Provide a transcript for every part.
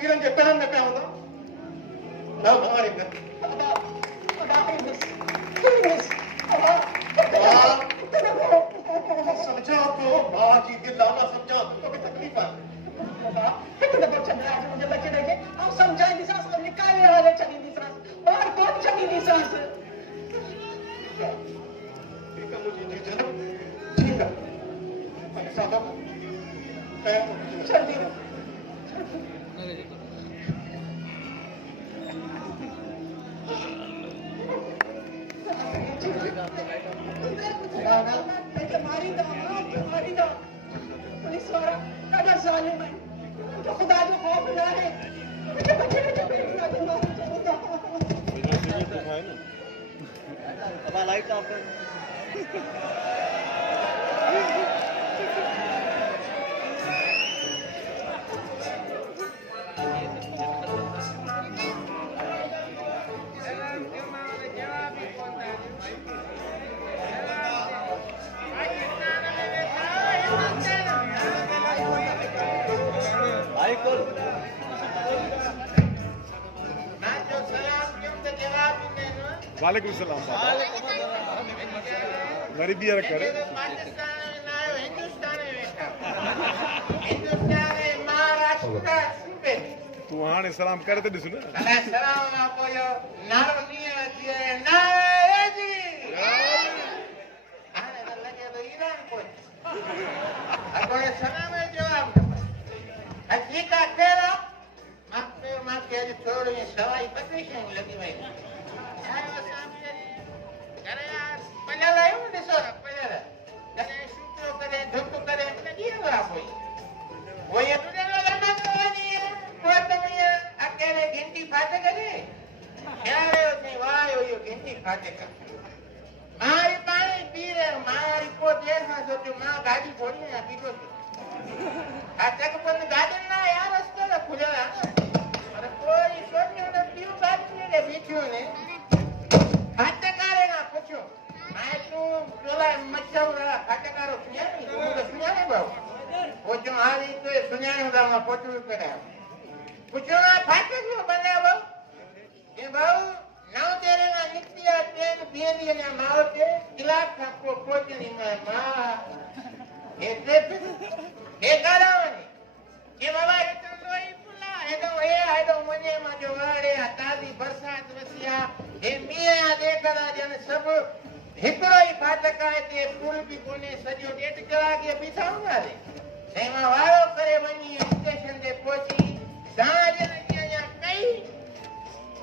पीरन के पैरन में पे होता ना हमारे घर समझा तो माँ की दिल लाना समझा तो भी तकलीफ आ मुझे बच्चे देखे आप समझाएं दी सास निकाले वाले चली दी सास और कौन चली दी सास ठीक है मुझे जी जन्म ठीक है सादा चल दी मारी दो पुलिस वाला दादा जालिम है तो खुदा जो खौफ ना है मुझे बच्चे ने जब मार चाहिए अब लाइट ऑफ कर वालेकुम सलाम गरीबी करे तू हाणे सलाम करे तो ॾिस न सलाम ना कोयो नारो नहीं है नारे जी हाणे तो लगे तो ईरान कोई अकोने सलाम है जवाब हकीका केरा मां के आज थोड़ी सवाई पतली से लगी भाई आयो सामने करे यार पहले लायो ने सो पहले करे सूत्रो करे धुक करे लगी है कोई वो ये तुझे लगा ना कोई तो तुम्हें अकेले घंटी फाटे करे यार उसने वायो यो घंटी फाटे का मारी पानी पी रहे मारी को देर ना सोचो मां गाड़ी छोड़ी ना पीछो आता को बंद गाड़ी ना यार रास्ता ना खुला अरे कोई सोचो ना पीऊ गाड़ी ने बीचो ने फाटकारे ना पूछो मैं तू चला मच्छर रहा फाटकारो सुनिया नहीं तो सुनिया नहीं बाबू वो जो हाली तो सुनिया नहीं होता मैं पोचू करे पूछो ना फाटक क्यों बना बाबू ये बाबू नाव तेरे ना नित्या तेन बियनी ना माओ ते गिलास का को पोचनी में मां ये ये करावनी ये बाबा ये तो लोई पुला है तो मने मा जो वाड़े ताजी बरसात वसिया ये मिया देखरा जन सब हिकड़ो ही फाटक है ते पुल भी कोने सजो डेट करा के बिछाऊंगा रे सेवा वारो करे वनी स्टेशन दे पहुंची साज ने या कई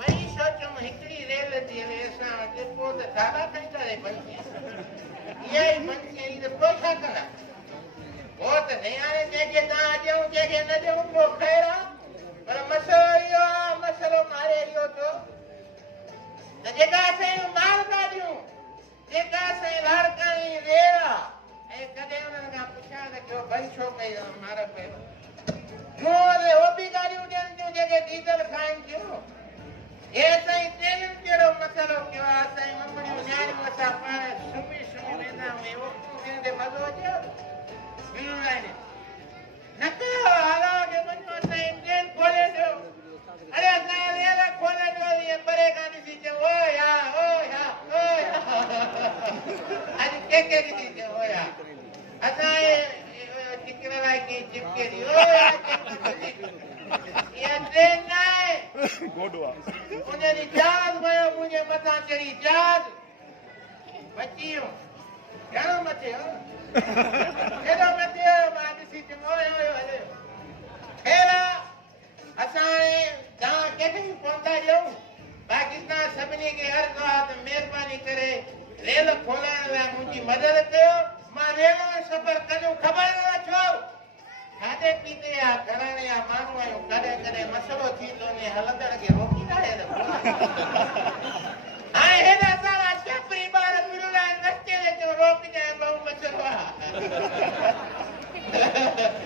वही सोचो हिकड़ी रेल दी ऐसा के पोत धागा कंटा रे बनती ये बनती ये पोछा करा वो तो नहीं आने देखे ता जाऊं देखे न जाऊं तो खैरा पर मसलो मारे लियो तो जेका से मार काढियो जेका से लाड़काई रेरा ए कदे उनन का पूछा त क्यों भाई छो कई मारे पे जो रे ओ भी गाड़ी उड़न जो जगह डीजल खाइन जो ए सही तेल केड़ो मसलो क्यों आ सही मम्मी न्याणी मसा पाए सुमी वेंदा में वो दे मजो जो बिनु लाइन नका आला के बनो सही इंजन खोले दो अरे असा रेला खोले दो ये परे गाड़ी सी जो ओ या आज के दी जो ओ या असा टिकरा की चिपके दी ओ ये ट्रेन नहीं गोडवा उन्हें जहाज में मुझे मता चढ़ी जहाज बच्चियों क्या मते हो केड़ा मते हो बादी सी जो ओ हेरा असाए जहां केथे पहुंचा जाऊं पाकिस्तान सबने के हर बात मेहरबानी करे रेल खोलण ला मुझी मदद कयो मां रेल में सफर कयो खबर न छो खाते पीते या घराने या मानू आयो कदे कदे मसलो थी तो ने हलंदड़ के रोकी ना हाय हेदा सारा चपरी बार मिरुला नस्ते जो रोक जाए बहु मसलो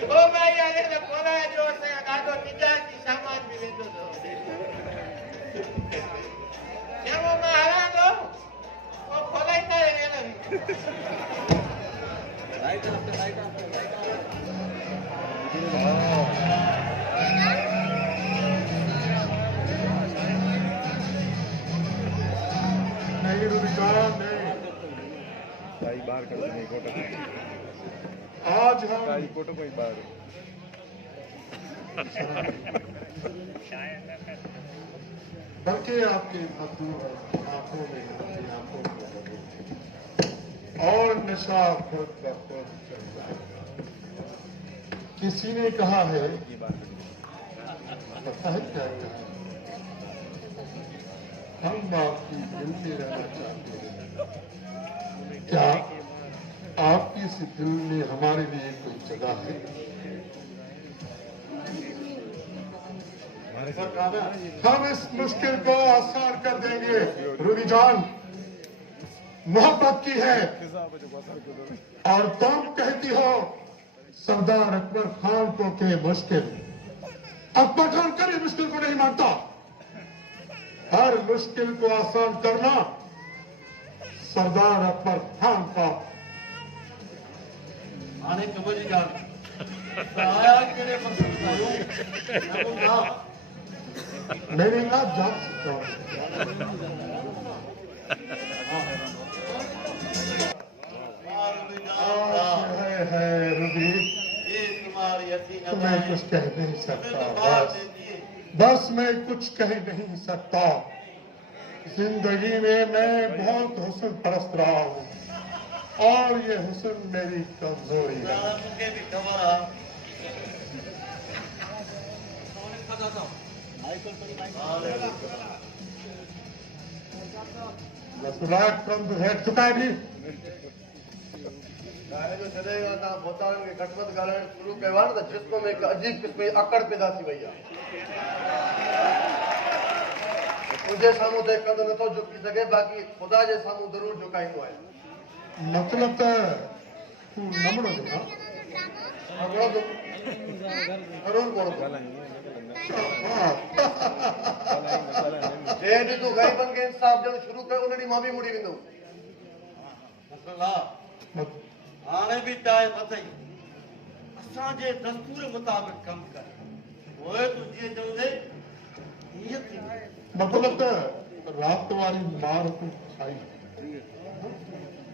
ओ भाई यार ने बोला जो से गाडो निजाती सामान भी वेंदो तो जेमो मारा दो वो खोलाई करे ने लाइट ऑफ बाहर कर देंगे कोटा आज हम ताजी कोटो को ही बाहर बल्कि आपके आंखों में और नशा खुद ब खुद चलता है। किसी ने कहा है, पता है क्या कहा? हम आपकी दिल में रहना चाहते हैं। क्या आपकी इस दिल में हमारे लिए कोई जगह है? हम इस मुश्किल को आसान कर देंगे। रूबी जान, मोहब्बत की है और तुम कहती हो सरदार अकबर खान को के मुश्किल। अकबर खान कभी मुश्किल को नहीं मानता। हर मुश्किल को आसान करना सरदार अकबर खान का। आने कबूल जान आया केड़े मकसद आयो ना मेरी ना जान सकता हूं। है रूबी, ये तुम्हारी हसीन तो मैं कुछ कह नहीं सकता। बस मैं कुछ कह नहीं सकता। जिंदगी में मैं बहुत हुस्न परस्त रहा हूँ और ये हुस्न मेरी कमजोरी है। मुझे भी खबर है रसुलाक कम है चुका है भी। जो चलेगा ना बोतान के घटमत गालन शुरू कयवान त जिस्म में एक अजीब किस्म जी अकड़ पैदा थी वई आहे। तुंहिंजे साम्हूं त कद नथो झुकी सघे, बाक़ी ख़ुदा जे साम्हूं ज़रूर झुकाईंदो आहे। मतलब तो तू नमड़ो जो ना हिकिड़ो तो ज़रूर कोन जे ॾींहुं तूं ग़रीबनि खे इंसाफ़ ॾियणु शुरू कयो उन ॾींहुं मां बि मुड़ी वेंदुमि। हाणे बि चाहे अथई असांजे दस्तूर मुताबिक़ कमु कर, पोइ तूं जीअं चवंदे हीअं थींदो। मतलब तो रात वाली मार तू खाई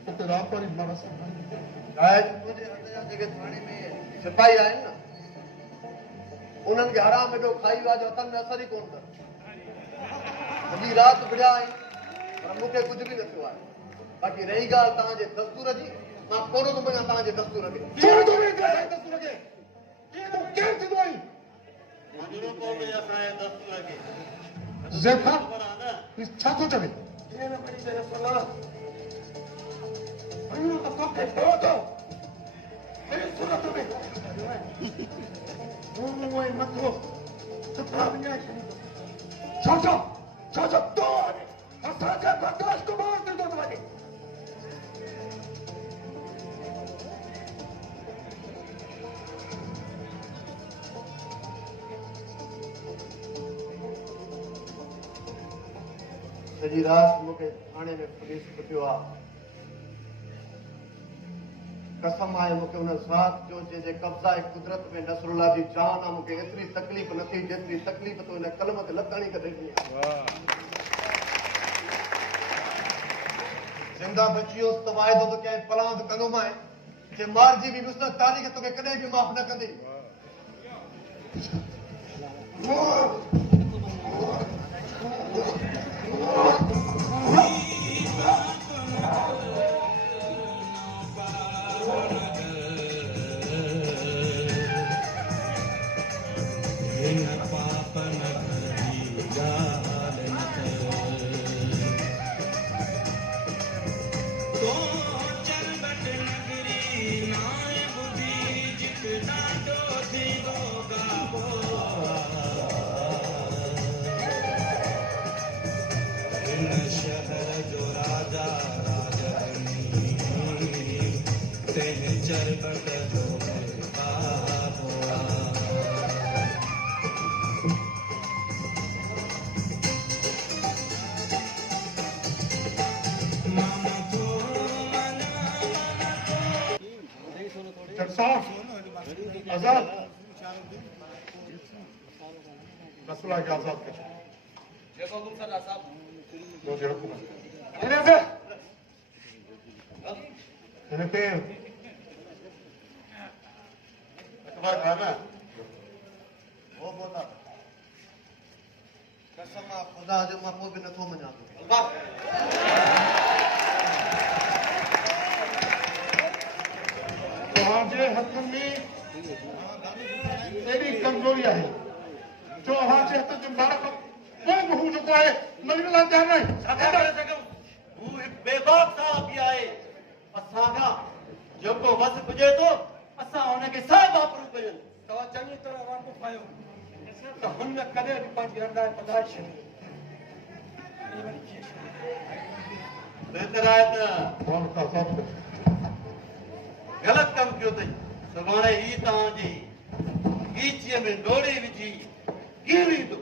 तो रात वाली मार से शायदि तुंहिंजे हथ जा जेके थाणे में सिपाही आहिनि न उन्हनि खे हराम एॾो खाई विया जो हथनि में असर ई कोन अथनि। सॼी राति विढ़िया आहिनि पर मूंखे कुझु बि न थियो आहे। बाक़ी रही ॻाल्हि तव्हांजे दस्तूर जी, मां कोन थो मञा तव्हांजे दस्तूर खे। मञिणो पवंदो असांजे दस्तूर खे। ज़ेफा ख़बर आहे न इस छातो चले कीअं न मञी सघे सलाह। अयो तो के फोटो ए सूरत में ओए मतो तो भावना छोटो छोटो तो असा का बर्दाश्त को मार दे दो तुम्हारे। सॼी राति मूंखे थाणे में पुलिस कुटियो आहे। कसम आहे मूंखे हुन ज़ात जो जंहिंजे कब्ज़ा कुदरत में नसरुल्ला जी जान आहे, मूंखे एतिरी तकलीफ़ न थी जेतिरी तकलीफ़ तो हिन कलम ते लताणी करे ॾिनी आहे। ज़िंदा बची वियुसि त वाइदो त कंहिं पलांद कंदुमि आहे जे मारिजी बि वियुसि न तारीख़ तोखे कॾहिं बि माफ़ न कंदी। आजाद रसूला के आजाद कर जेको हुकुम सरदार साहब दो हुकुम इन्हें से हिनखे अकबर खाना वो बोला कसम आहे खुदा जो मां पोइ बि नथो मञां थो तव्हांजे हथनि में एॾी कमज़ोरी आहे जो अव्हांजे हथ जो बालक कोई बि हू जेको आहे मञण लाइ तयारु न आहे छा करे सघूं हू हिकु बेबाक साहब आहे असां खां जेको वस पुॼे थो असां हुनखे सभु वापरू कयूं तव्हां चङी तरह वाक़ुफ़ आहियो त हुन कॾहिं बि पंहिंजी रंगाए पधारे छॾी बहितर आहे त कौन का साथ ग़लति कमु कयो अथई सुभाणे ही तव्हांजी ॻीचीअ में डोरी विझी कीरींदो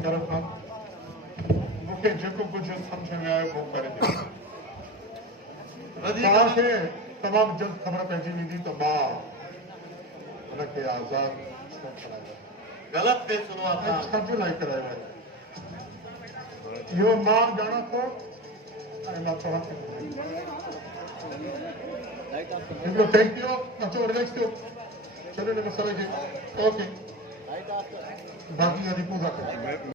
करम खां मूंखे जेको कुझु सम्झ में आयो उहो करे ॾियो तव्हांखे तमामु जल्द ख़बर पइजी वेंदी त मां हुनखे आज़ादु छो करायो ग़लति फ़ैसिलो आहे ऐं छाजे लाइ करायो आहे इहो मां ॼाणां थो ऐं मां तव्हांखे हिकिड़ो थैंक यू अचो रिलैक्स थियो छॾो हिन मसइले खे ओके बाक़ी अॼु पूरा कयो